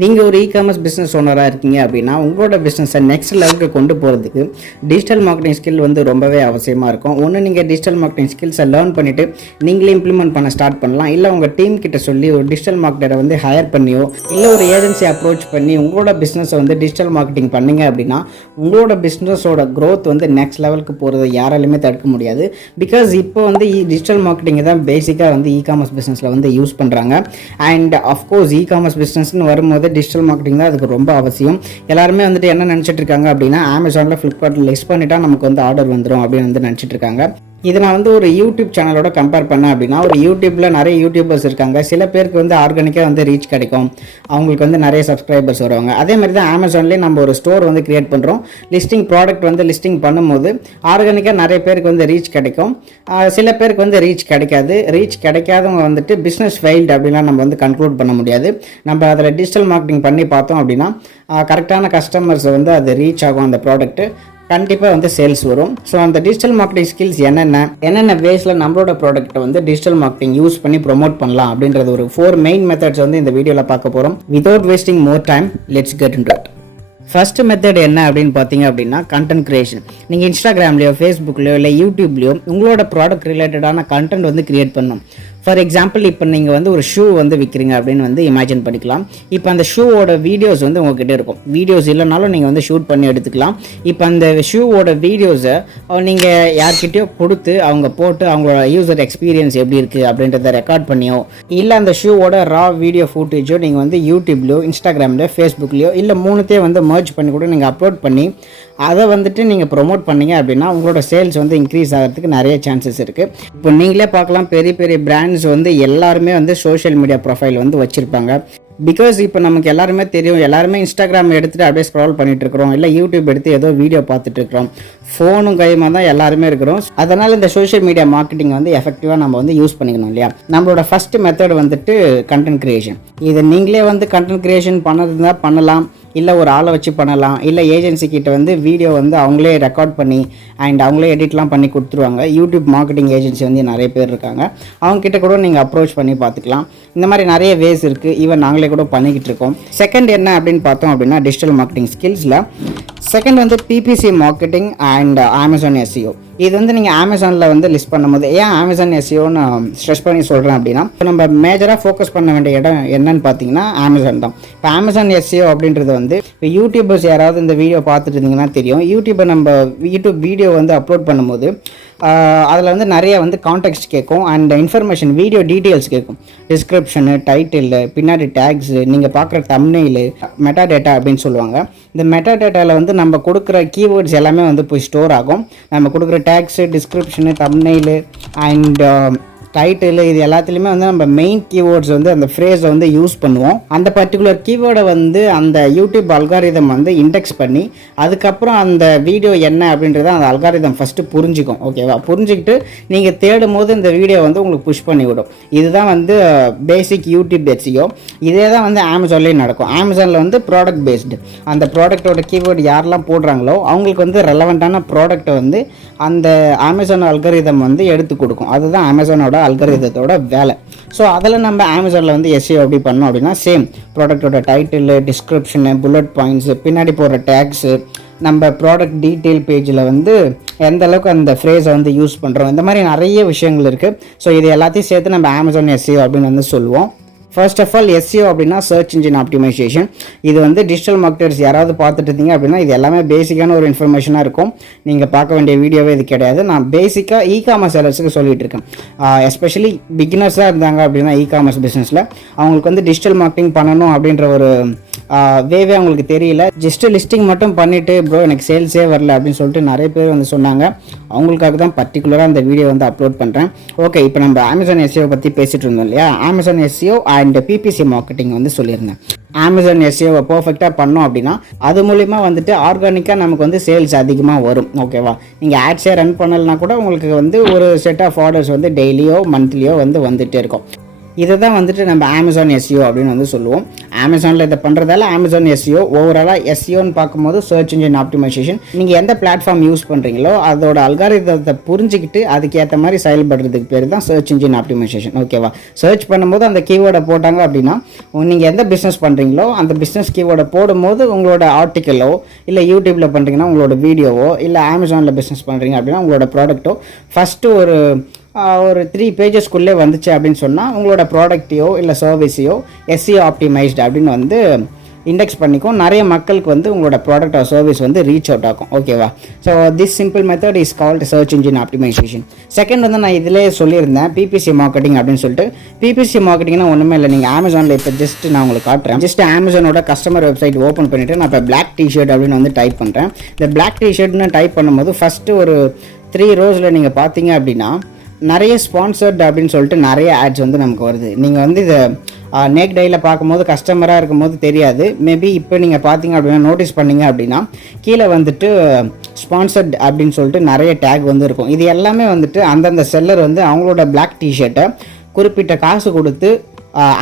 நீங்கள் ஒரு e-commerce business ஓனராக இருக்கீங்க அப்படின்னா உங்களோட பிஸ்னஸை நெக்ஸ்ட் லெவலுக்கு கொண்டு போகிறதுக்கு டிஜிட்டல் மார்க்கெட்டிங் ஸ்கில் வந்து ரொம்பவே அவசியமாக இருக்கும். ஒன்று நீங்கள் டிஜிட்டல் மார்க்கெட்டிங் ஸ்கில்ஸை லேர்ன் பண்ணிவிட்டு நீங்களே இம்ப்ளிமெண்ட் பண்ண ஸ்டார்ட் பண்ணலாம். இல்லை உங்கள் டீம் கிட்ட சொல்லி ஒரு டிஜிட்டல் மார்க்கெட்டரை வந்து ஹையர் பண்ணியோ இல்லை ஒரு ஏஜென்சி அப்ரோச் பண்ணி உங்களோட பிஸ்னஸை வந்து டிஜிட்டல் மார்க்கெட்டிங் பண்ணிங்க அப்படின்னா உங்களோட பிஸ்னஸோட க்ரோத் வந்து நெக்ஸ்ட் லெவலுக்கு போகிறத யாராலுமே தடுக்க முடியாது. பிகாஸ் இப்போ வந்து டிஜிட்டல் மார்க்கெட்டிங்கை தான் பேசிக்காக வந்து இ-காமர்ஸ் பிஸ்னஸில் வந்து யூஸ் பண்ணுறாங்க. அண்ட் அஃப்கோர்ஸ் இ-காமர்ஸ் பிஸ்னஸ்னு வரும்போது டிஜிட்டல் மார்க்கெட்டிங் தான் அதுக்கு ரொம்ப அவசியம். எல்லாருமே வந்துட்டு என்ன நினச்சிட்டு இருக்காங்க அப்படின்னா அமேசானில் ஃப்ளிப்கார்ட்டில் லிஸ்ட் பண்ணிட்டா நமக்கு வந்து ஆர்டர் வந்துடும் அப்படின்னு வந்து நினச்சிட்டு இருக்காங்க. இதை நான் வந்து ஒரு யூடியூப் சேனலோட கம்பேர் பண்ணேன் அப்படின்னா ஒரு யூடியூப்பில் நிறைய யூடியூபர்ஸ் இருக்காங்க. சில பேருக்கு வந்து ஆர்கானிக்காக வந்து ரீச் கிடைக்கும், அவங்களுக்கு வந்து நிறைய சப்ஸ்கிரைபர்ஸ் வருவாங்க. அதே மாதிரி தான் அமேசான்லேயே நம்ம ஒரு ஸ்டோர் வந்து கிரியேட் பண்ணுறோம். ப்ராடக்ட் வந்து லிஸ்டிங் பண்ணும்போது ஆர்கானிக்காக நிறைய பேருக்கு வந்து ரீச் கிடைக்கும், சில பேருக்கு வந்து ரீச் கிடைக்காது. ரீச் கிடைக்காதவங்க வந்துட்டு பிஸ்னஸ் ஃபெயில்டு அப்படின்லாம் நம்ம வந்து கன்க்ளூட் பண்ண முடியாது. நம்ம அதில் டிஜிட்டல் மார்க்கெட்டிங் பண்ணி பார்த்தோம் அப்படின்னா கரெக்டான கஸ்டமர்ஸ் வந்து அது ரீச் ஆகும், அந்த ப்ராடக்ட்டு கண்டிப்பாக வந்து சேல்ஸ் வரும். ஸோ அந்த டிஜிட்டல் மார்க்கெட்டிங் ஸ்கில்ஸ் என்னென்ன வேஸில் நம்மளோட ப்ராடக்ட்டை வந்து டிஜிட்டல் மார்க்கெட்டிங் யூஸ் பண்ணி ப்ரொமோட் பண்ணலாம் அப்படின்றது ஒரு 4 மெயின் மெத்தட்ஸ் வந்து இந்த வீடியோவில் பார்க்க போகிறோம். Without wasting more time, let's get into it. First method என்ன அப்படின்னு பார்த்தீங்க அப்படின்னா கண்டென்ட் கிரியேஷன். நீங்கள் இன்ஸ்டாகிராம்லையோ ஃபேஸ்புக்லையோ இல்லை யூடியூப்லையோ உங்களோட ப்ராடக்ட் ரிலேட்டடான கண்டென்ட் வந்து கிரியேட் பண்ணணும். ஃபார் எக்ஸாம்பிள் இப்போ நீங்கள் வந்து ஒரு ஷூ வந்து விற்கிறீங்க அப்படின்னு வந்து இமேஜின் பண்ணிக்கலாம். இப்போ அந்த ஷூவோட வீடியோஸ் வந்து உங்ககிட்ட இருக்கும். வீடியோஸ் இல்லைனாலும் நீங்கள் வந்து ஷூட் பண்ணி எடுத்துக்கலாம். இப்போ அந்த ஷூவோட வீடியோஸை நீங்கள் யார்கிட்டயோ கொடுத்து அவங்க போட்டு அவங்களோட யூசர் எக்ஸ்பீரியன்ஸ் எப்படி இருக்குது அப்படின்றத ரெக்கார்ட் பண்ணியோ இல்லை அந்த ஷூவோட ரா வீடியோ ஃபுட்டேஜோ நீங்கள் வந்து யூடியூப்லையோ இன்ஸ்டாகிராம்லையோ ஃபேஸ்புக்லையோ இல்லை மூணுத்தையும் வந்து மர்ஜ் பண்ணி கூட நீங்கள் அப்லோட் பண்ணி அதை வந்துட்டு நீங்கள் ப்ரொமோட் பண்ணீங்க அப்படின்னா உங்களோட சேல்ஸ் வந்து இன்க்ரீஸ் ஆகிறதுக்கு நிறைய சான்சஸ் இருக்குது. இப்போ நீங்களே பார்க்கலாம், பெரிய பெரிய பிராண்ட்ஸ் வந்து எல்லாருமே வந்து சோஷியல் மீடியா ப்ரொஃபைல் வந்து வச்சுருப்பாங்க. பிகாஸ் இப்போ நமக்கு எல்லாருமே தெரியும், எல்லாருமே இன்ஸ்டாகிராம் எடுத்துகிட்டு அப்படியே ஸ்க்ரால் பண்ணிட்டு இருக்கிறோம், இல்லை யூடியூப் எடுத்து ஏதோ வீடியோ பார்த்துட்டு இருக்கிறோம், ஃபோனும் கையுமா தான் எல்லாருமே இருக்கிறோம். அதனால் இந்த சோஷியல் மீடியா மார்க்கெட்டிங் வந்து எஃபெக்டிவாக நம்ம வந்து யூஸ் பண்ணிக்கணும் இல்லையா. நம்மளோட ஃபர்ஸ்ட் மெத்தட் வந்துட்டு கண்டென்ட் கிரியேஷன். இதை நீங்களே வந்து கண்டென்ட் கிரியேஷன் பண்ணதுன்னா பண்ணலாம், இல்லை ஒரு ஆளை வச்சு பண்ணலாம், இல்லை ஏஜென்சி கிட்ட வந்து வீடியோ வந்து அவங்களே ரெக்கார்ட் பண்ணி அண்ட் அவங்களே எடிட்லாம் பண்ணி கொடுத்துருவாங்க. யூடியூப் மார்க்கெட்டிங் ஏஜென்சி வந்து நிறைய பேர் இருக்காங்க, அவங்ககிட்ட கூட நீங்கள் அப்ரோச் பண்ணி பார்த்துக்கலாம். இந்த மாதிரி நிறைய வேஸ் இருக்குது, ஈவன் நாங்களே கூட பண்ணிக்கிட்டு இருக்கோம். செகண்ட் என்ன அப்படின்னு பார்த்தோம் அப்படின்னா டிஜிட்டல் மார்க்கெட்டிங் ஸ்கில்ஸில் செகண்ட் வந்து BBC marketing and Amazon SEO. இது வந்து நீங்கள் அமேசானில் வந்து லிஸ்ட் பண்ணும்போது ஏன் அமேசான் எஸ்இஓன்னு ஸ்ட்ரெஸ் பண்ணி சொல்கிறேன் அப்படின்னா இப்போ நம்ம மேஜராக ஃபோக்கஸ் பண்ண வேண்டிய இடம் என்னன்னு பார்த்தீங்கன்னா அமேசான் தான். இப்போ அமேசான் எஸ்இஓ அப்படின்றது வந்து இப்போ யூடியூபர்ஸ் யாராவது இந்த வீடியோ பார்த்துட்டு இருந்தீங்கன்னா தெரியும், யூடியூப் வீடியோ வந்து அப்லோட் பண்ணும்போது அதில் வந்து நிறைய வந்து கான்டெக்ஸ்ட் கேட்கும் அண்ட் இன்ஃபர்மேஷன் வீடியோ டீட்டெயில்ஸ் கேட்கும். டிஸ்கிரிப்ஷனு, டைட்டில், பின்னாடி டேக்ஸு, நீங்கள் பார்க்குற தம்ப்நெயில், மெட்டா டேட்டா அப்படின்னு சொல்லுவாங்க. இந்த மெட்டா டேட்டாவில் வந்து நம்ம கொடுக்குற கீவேர்ட்ஸ் எல்லாமே வந்து போய் ஸ்டோர் ஆகும். நம்ம கொடுக்குற tax, description, thumbnail and title, இது எல்லாத்துலேயுமே வந்து நம்ம மெயின் கீவேர்ட்ஸ் வந்து அந்த ஃப்ரேஸை வந்து யூஸ் பண்ணுவோம். அந்த பர்டிகுலர் கீவேர்டை வந்து அந்த யூடியூப் அல்காரிதம் வந்து இண்டெக்ஸ் பண்ணி அதுக்கப்புறம் அந்த வீடியோ என்ன அப்படின்றத அந்த அல்காரிதம் ஃபஸ்ட்டு புரிஞ்சுக்கும். ஓகேவா? புரிஞ்சுக்கிட்டு நீங்கள் தேடும் போது இந்த வீடியோ வந்து உங்களுக்கு புஷ் பண்ணி விடும். இதுதான் வந்து பேசிக் யூடியூப் எஸ்இஓ. இதே தான் வந்து அமேசான்லேயும் நடக்கும். அமேசானில் வந்து ப்ராடக்ட் பேஸ்டு, அந்த ப்ராடக்டோட கீவேர்டு யாரெல்லாம் போடுறாங்களோ அவங்களுக்கு வந்து ரெலவெண்ட்டான ப்ராடக்ட்டை வந்து அந்த அமேசான் அல்காரிதம் வந்து எடுத்து கொடுக்கும். அதுதான் அமேசானோட அல்காரிதத்தோட வேலை. ஸோ அதில் நம்ம அமேசானில் வந்து எஸ்இஓ எப்படி பண்ணோம் அப்படின்னா சேம் ப்ராடக்டோட டைட்டில், டிஸ்கிரிப்ஷனு, புல்லட் பாயிண்ட்ஸு, பின்னாடி போடுற டேக்ஸு, நம்ம ப்ராடக்ட் டீட்டெயில் பேஜில் வந்து எந்த அளவுக்கு அந்த ஃப்ரேஸை வந்து யூஸ் பண்ணுறோம், இந்த மாதிரி நிறைய விஷயங்கள் இருக்குது. ஸோ இது எல்லாத்தையும் சேர்த்து நம்ம அமேசான் எஸ்இஓ அப்படின்னு வந்து சொல்லுவோம். ஃபர்ஸ்ட் ஆஃப் ஆல் எஸ்இஓ அப்படின்னா சர்ச் இன்ஜின் ஆப்டிமைசேஷன். இது வந்து டிஜிட்டல் மார்க்கெட்டர்ஸ் யாராவது பார்த்துட்டு இருந்தீங்க அப்படின்னா இது எல்லாமே பேசிக்கான ஒரு இன்ஃபர்மேஷனாக இருக்கும். நீங்கள் பார்க்க வேண்டிய வீடியோவே இது கிடையாது. நான் பேசிக்காக இ-காமர்ஸ் செலர்ஸுக்கு சொல்லிட்டு இருக்கேன். எஸ்பெஷலி பிகினர்ஸாக இருந்தாங்க அப்படின்னா இ-காமர்ஸ் பிஸ்னஸில் அவங்களுக்கு வந்து டிஜிட்டல் மார்க்கெட்டிங் பண்ணணும் அப்படின்ற ஒரு வேவே அவங்களுக்கு தெரியல. ஜஸ்ட் லிஸ்டிங் மட்டும் பண்ணிவிட்டு ப்ரோ எனக்கு சேல்ஸே வரல அப்படின்னு சொல்லிட்டு நிறைய பேர் வந்து சொன்னாங்க. அவங்களுக்காக தான் பர்டிகுலராக இந்த வீடியோ வந்து அப்லோட் பண்ணுறேன். ஓகே, இப்போ நம்ம அமேசான் எஸ்இஓ பற்றி பேசிகிட்டு இருந்தோம் இல்லையா. Amazon SEO and BBC marketing வந்து சொல்லியிருந்தேன். அமேசான் எஸ்இஓவை பர்ஃபெக்டாக பண்ணோம் அப்படின்னா அது மூலிமா வந்துட்டு ஆர்கானிக்காக நமக்கு வந்து சேல்ஸ் அதிகமாக வரும். ஓகேவா? நீங்கள் ஆட்ஸே ரன் பண்ணலைன்னா கூட உங்களுக்கு வந்து ஒரு செட் ஆஃப் ஆர்டர்ஸ் வந்து டெய்லியோ மந்த்லியோ வந்து வந்துகிட்டே இருக்கும். இதை தான் வந்துட்டு நம்ம அமேசான் எஸ்இஓ அப்படின்னு வந்து சொல்லுவோம். அமேசானில் இதை பண்ணுறதால அமேசான் எஸ்இஓ. ஓவராலாக எஸ்இஓன்னு பார்க்கும்போது சர்ச் இன்ஜின் ஆப்டிமைசேஷன். நீங்கள் எந்த பிளாட்ஃபார்ம் யூஸ் பண்ணுறீங்களோ அதோட அல்காரிதத்தை புரிஞ்சுக்கிட்டு அதுக்கேற்ற மாதிரி செயல்படுறதுக்கு பேர் தான் சர்ச் இன்ஜின் ஆப்டிமைசேஷன். ஓகேவா? சர்ச் பண்ணும்போது அந்த கீவேர்டை போட்டாங்க அப்படின்னா நீங்கள் எந்த பிஸ்னஸ் பண்ணுறீங்களோ அந்த பிஸ்னஸ் கீவேர்டை போடும்போது உங்களோட ஆர்டிக்கலோ இல்லை யூடியூப்பில் பண்ணுறீங்கன்னா உங்களோட வீடியோவோ இல்லை அமேசானில் பிஸ்னஸ் பண்ணுறீங்க அப்படின்னா உங்களோட ப்ராடக்ட்டோ ஃபஸ்ட்டு ஒரு 3 பேஜஸ்க்குள்ளே வந்துச்சு அப்படின்னு சொன்னால் உங்களோட ப்ராடக்டையோ இல்லை சர்வீஸையோ எஸ்இஓ ஆப்டிமைஸ்டு அப்படின்னு வந்து இண்டெக்ஸ் பண்ணிக்கும். நிறைய மக்களுக்கு வந்து உங்களோட ப்ராடக்ட் ஆர் சர்வீஸ் வந்து ரீச் அவுட் ஆகும். ஓகேவா? So this simple method is called search engine optimization. Second வந்து நான் இதிலே சொல்லியிருந்தேன் பிபிசி மார்க்கெட்டிங் அப்படின்னு சொல்லிட்டு. பிபிசி மார்க்கெட்டிங்னா ஒன்றுமே இல்லை. நீங்கள் அமேசானில் இப்போ ஜஸ்ட் நான் உங்களுக்கு காட்டுறேன். ஜஸ்ட் அமேசானோட கஸ்டமர் வெப்சைட் ஓப்பன் பண்ணிவிட்டு நான் இப்போ பிளாக் டிஷர்ட் அப்படின்னு வந்து டைப் பண்ணுறேன். இந்த பிளாக் டிஷர்ட்னு டைப் பண்ணும்போது ஃபஸ்ட்டு ஒரு 3 ரோஸில் நீங்கள் பார்த்தீங்க அப்படின்னா நிறைய ஸ்பான்சர்ட் அப்படின்னு சொல்லிட்டு நிறைய ஆட்ஸ் வந்து நமக்கு வருது. நீங்கள் வந்து இதை நேக் டையில் பார்க்கும்போது கஸ்டமராக இருக்கும்போது தெரியாது. மேபி இப்போ நீங்கள் பார்த்தீங்க அப்படின்னா நோட்டீஸ் பண்ணிங்க அப்படின்னா கீழே வந்துட்டு ஸ்பான்சர்ட் அப்படின்னு சொல்லிட்டு நிறைய டேக் வந்து இருக்கும். இது எல்லாமே வந்துட்டு அந்தந்த செல்லர் வந்து அவங்களோட பிளாக் டிஷர்ட்டை குறிப்பிட்ட காசு கொடுத்து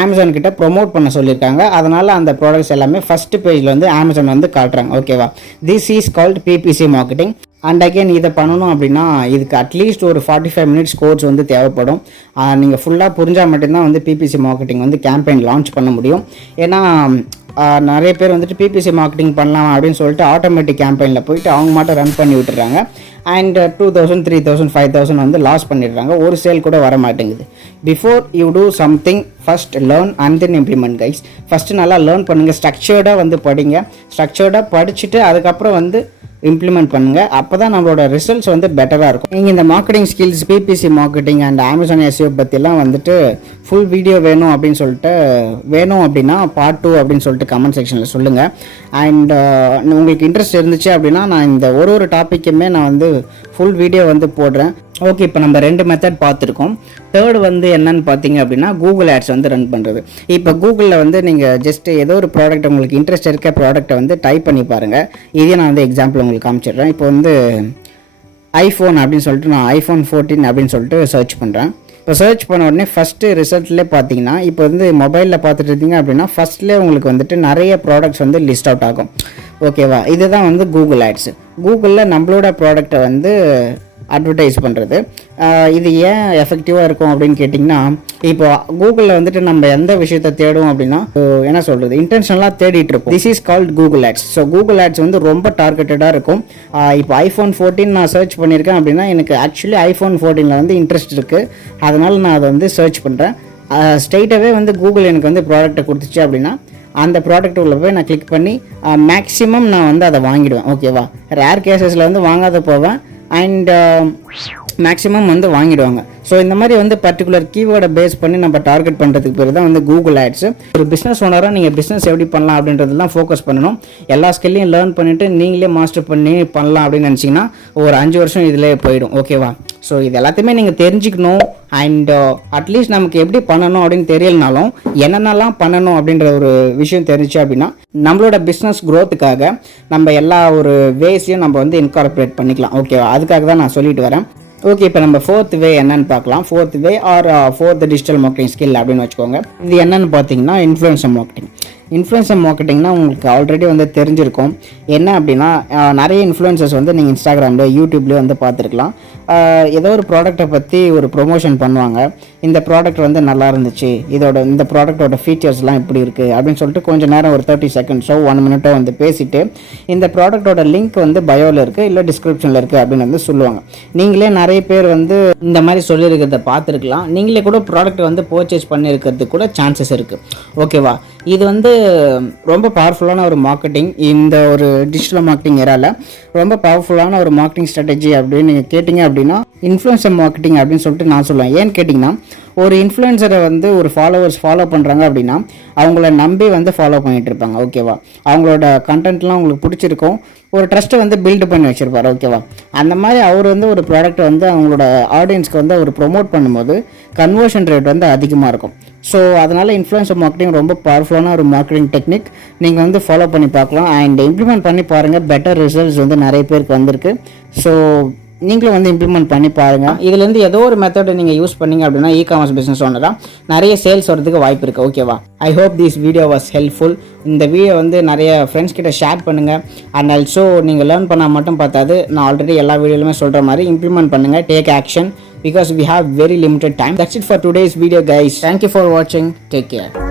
அமேசான் கிட்ட ப்ரொமோட் பண்ண சொல்லியிருக்காங்க. அதனால் அந்த ப்ராடக்ட்ஸ் எல்லாமே ஃபஸ்ட்டு பேஜில் வந்து அமேசான் வந்து காட்டுறாங்க. ஓகேவா? This is called BBC marketing. And again இதை பண்ணணும் அப்படின்னா இதுக்கு அட்லீஸ்ட் ஒரு 45 மினிட்ஸ் கோர்ஸ் வந்து தேவைப்படும். நீங்கள் ஃபுல்லாக புரிஞ்சால் மட்டும்தான் வந்து பிபிசி மார்க்கெட்டிங் வந்து கேம்பெயின் லான்ச் பண்ண முடியும். ஏன்னா நிறைய பேர் வந்துட்டு பிபிசி மார்க்கெட்டிங் பண்ணலாம் அப்படின்னு சொல்லிட்டு ஆட்டோமேட்டிக் கேம்பெயினில் போயிட்டு அவங்க மட்டும் ரன் பண்ணி விட்டுறாங்க. அண்ட் 2000, 3000, 5000 வந்து லாஸ் பண்ணிடுறாங்க. ஒரு சேல் கூட வர மாட்டேங்குது. Before you do something first learn and then implement guys. First நல்லா லேர்ன் பண்ணுங்கள். ஸ்ட்ரக்சர்டாக வந்து படிங்க. ஸ்ட்ரக்சர்டாக படிச்சுட்டு அதுக்கப்புறம் வந்து இம்ப்ளிமெண்ட் பண்ணுங்கள். அப்போ தான் நம்மளோட ரிசல்ட்ஸ் வந்து பெட்டராக இருக்கும். நீங்கள் இந்த marketing skills, BBC marketing and Amazon SEO பற்றிலாம் வந்துட்டு ஃபுல் வீடியோ வேணும் அப்படின்னு சொல்லிட்டு அப்படின்னா பார்ட் 2 அப்படின்னு சொல்லிட்டு கமெண்ட் செக்ஷனில் சொல்லுங்கள். அண்ட் உங்களுக்கு இன்ட்ரெஸ்ட் இருந்துச்சு அப்படின்னா நான் இந்த ஒரு டாப்பிக்குமே நான் வந்து ஃபுல் வீடியோ வந்து போடுறேன். ஓகே, இப்போ நம்ம 2 மெத்தட் பார்த்துருக்கோம். தேர்டு வந்து என்னன்னு பார்த்தீங்க அப்படின்னா கூகுள் ஆட்ஸ் வந்து ரன் பண்ணுறது. இப்போ கூகுளில் வந்து நீங்கள் ஜஸ்ட் ஏதோ ஒரு ப்ராடக்ட் உங்களுக்கு இன்ட்ரெஸ்ட் இருக்க ப்ராடக்ட்டை வந்து டைப் பண்ணி பாருங்கள். இதே நான் வந்து எக்ஸாம்பிள் உங்களுக்கு காமிச்சிடுறேன். இப்போ வந்து ஐஃபோன் அப்படின்னு சொல்லிட்டு நான் iPhone 14 அப்படின்னு சொல்லிட்டு சர்ச் பண்ணுறேன். இப்போ சர்ச் பண்ண உடனே ஃபஸ்ட்டு ரிசல்ட்லேயே பார்த்தீங்கன்னா இப்போ வந்து மொபைலில் பார்த்துட்டு இருந்தீங்க அப்படின்னா ஃபஸ்ட்லேயே உங்களுக்கு வந்துட்டு நிறைய ப்ராடக்ட்ஸ் வந்து லிஸ்ட் அவுட் ஆகும். ஓகேவா? இதுதான் வந்து கூகுள் ஆட்ஸ். கூகுளில் நம்மளோட ப்ராடக்டை வந்து அட்வர்டைஸ் பண்ணுறது. இது ஏன் எஃபெக்டிவாக இருக்கும் அப்படின்னு கேட்டிங்கன்னா இப்போ கூகுளில் வந்துட்டு நம்ம எந்த விஷயத்தை தேடும் அப்படின்னா என்ன சொல்கிறது இன்டென்ஷனலாக தேடிட்டு இருக்கோம். This is called Google ads. So Google ads வந்து ரொம்ப டார்கெட்டடாக இருக்கும். இப்போ iPhone 14 நான் சர்ச் பண்ணியிருக்கேன் அப்படின்னா எனக்கு ஆக்சுவலி iPhone 14 வந்து இன்ட்ரெஸ்ட் இருக்குது. அதனால் நான் அதை வந்து சர்ச் பண்ணுறேன். ஸ்ட்ரெயிட்டாகவே வந்து கூகுள் எனக்கு வந்து ப்ராடக்ட்டை கொடுத்துச்சு அப்படின்னா அந்த ப்ராடக்ட் உள்ள போய் நான் கிளிக் பண்ணி மேக்ஸிமம் நான் வந்து அதை வாங்கிடுவேன். ஓகேவா? ரேர் கேசஸில் வந்து வாங்காத போவேன் அண்ட் மேக்ஸிமம் வந்து வாங்கிடுவாங்க. ஸோ இந்த மாதிரி வந்து பர்டிகுலர் கீவேர்டை பேஸ் பண்ணி நம்ம டார்கெட் பண்ணுறதுக்கு பேர் தான் வந்து கூகுள் ஆட்ஸ். ஒரு பிஸ்னஸ் ஓனராக நீங்கள் பிஸ்னஸ் எப்படி பண்ணலாம் அப்படின்றதெல்லாம் ஃபோக்கஸ் பண்ணணும். எல்லா ஸ்கில்லையும் லேர்ன் பண்ணிவிட்டு நீங்களே மாஸ்டர் பண்ணி பண்ணலாம் அப்படின்னு நினச்சிங்கன்னா ஒரு 5 வருஷம் இதிலே போயிடும். ஓகேவா? ஸோ இது எல்லாத்தையுமே நீங்கள் தெரிஞ்சுக்கணும். அண்ட் அட்லீஸ்ட் நமக்கு எப்படி பண்ணணும் அப்படின்னு தெரியலனாலும் என்னென்னலாம் பண்ணணும் அப்படின்ற ஒரு விஷயம் தெரிஞ்சு அப்படின்னா நம்மளோட பிஸ்னஸ் க்ரோத்துக்காக நம்ம எல்லா ஒரு வேஸையும் நம்ம வந்து இன்கார்பரேட் பண்ணிக்கலாம். ஓகேவா? அதுக்காக தான் நான் சொல்லிட்டு வரேன். ஓகே, இப்போ நம்ம 4th வே என்னன்னு பார்க்கலாம். 4th way or 4th digital marketing skill அப்படின்னு வச்சுக்கோங்க. இது என்னன்னு பார்த்தீங்கன்னா இன்ஃப்ளூயன்சர் மார்க்கெட்டிங். இன்ஃப்ளூயன்சர் மார்க்கெட்டிங்னா உங்களுக்கு ஆல்ரெடி வந்து தெரிஞ்சிருக்கும். என்ன அப்படின்னா நிறைய இன்ஃப்ளூயன்சர்ஸ் வந்து நீங்கள் இன்ஸ்டாகிராமில், யூடியூப்லேயே வந்து பார்த்துருக்கலாம். ஏதோ ஒரு ப்ராடக்ட்டை பற்றி ஒரு ப்ரொமோஷன் பண்ணுவாங்க. இந்த ப்ராடக்ட் வந்து நல்லா இருந்துச்சு, இந்த ப்ராடக்ட்டோட ஃபீச்சர்ஸ்லாம் இப்படி இருக்குது அப்படின்னு சொல்லிட்டு கொஞ்சம் நேரம் ஒரு 30 செகண்ட்ஸோ 1 மினிட்டோ வந்து பேசிவிட்டு இந்த ப்ராடக்ட்டோட லிங்க் வந்து பயோவில் இருக்குது இல்லை டிஸ்கிரிப்ஷனில் இருக்குது அப்படின்னு வந்து சொல்லுவாங்க. நீங்களே நிறைய பேர் வந்து இந்த மாதிரி சொல்லியிருக்கிறத பார்த்துருக்கலாம். நீங்களே கூட ப்ராடக்ட் வந்து பர்ச்சேஸ் பண்ணியிருக்கிறதுக்கு கூட சான்சஸ் இருக்குது. ஓகேவா? இது வந்து ரொம்ப பவர்ஃபுல்லான ஒரு மார்க்கெட்டிங். இந்த ஒரு டிஜிட்டல் மார்க்கெட்டிங் ஏரால ரொம்ப பவர்ஃபுல்லான ஒரு மார்க்கெட்டிங் ஸ்ட்ராட்டஜி அப்படின்னு நீங்கள் கேட்டிங்க அப்படின்னா இன்ஃப்ளூயன்சர் மார்க்கெட்டிங் அப்படின்னு சொல்லிட்டு நான் சொல்லுவேன். ஏன்னு கேட்டிங்கன்னா ஒரு இன்ஃப்ளூயன்சரை வந்து ஒரு ஃபாலோவர்ஸ் ஃபாலோ பண்ணுறாங்க அப்படின்னா அவங்கள நம்பி வந்து ஃபாலோ பண்ணிகிட்டு இருப்பாங்க. ஓகேவா? அவங்களோட கண்டென்ட்லாம் உங்களுக்கு பிடிச்சிருக்கும். ஒரு ட்ரஸ்ட்டை வந்து பில்டு பண்ணி வச்சுருப்பார். ஓகேவா? அந்த மாதிரி அவர் வந்து ஒரு ப்ராடக்ட்டை வந்து அவங்களோட ஆடியன்ஸ்க்கு வந்து அவர் ப்ரொமோட் பண்ணும்போது கன்வர்ஷன் ரேட் வந்து அதிகமாக இருக்கும். ஸோ அதனால் இன்ஃப்ளூயன்சர் மார்க்கெட்டிங் ரொம்ப பவர்ஃபுல்லான ஒரு மார்க்கெட்டிங் டெக்னிக். நீங்கள் வந்து ஃபாலோ பண்ணி பார்க்கலாம் அண்ட் இம்ப்ளிமெண்ட் பண்ணி பாருங்கள். பெட்டர் ரிசல்ட்ஸ் வந்து நிறைய பேருக்கு வந்திருக்கு. ஸோ நீங்களும் வந்து இம்ப்ளிமெண்ட் பண்ணி பாருங்கள். இதுலேருந்து ஏதோ ஒரு மெத்தடை நீங்கள் யூஸ் பண்ணீங்க அப்படின்னா இ-காமர்ஸ் பிஸ்னஸ் ஓனராக நிறைய சேல்ஸ் வரதுக்கு வாய்ப்பு இருக்குது. ஓகேவா? I hope this video was helpful. இந்த வீடியோ வந்து நிறைய ஃப்ரெண்ட்ஸ் கிட்ட ஷேர் பண்ணுங்கள். அண்ட் ஆல்சோ நீங்கள் லேர்ன் பண்ணால் மட்டும் பார்த்தாது, நான் ஆல்ரெடி எல்லா வீடியோலுமே சொல்கிற மாதிரி இம்ப்ளிமெண்ட் பண்ணுங்கள். Take action because we have very limited time. That's it for today's video guys. Thank you for watching. Take care.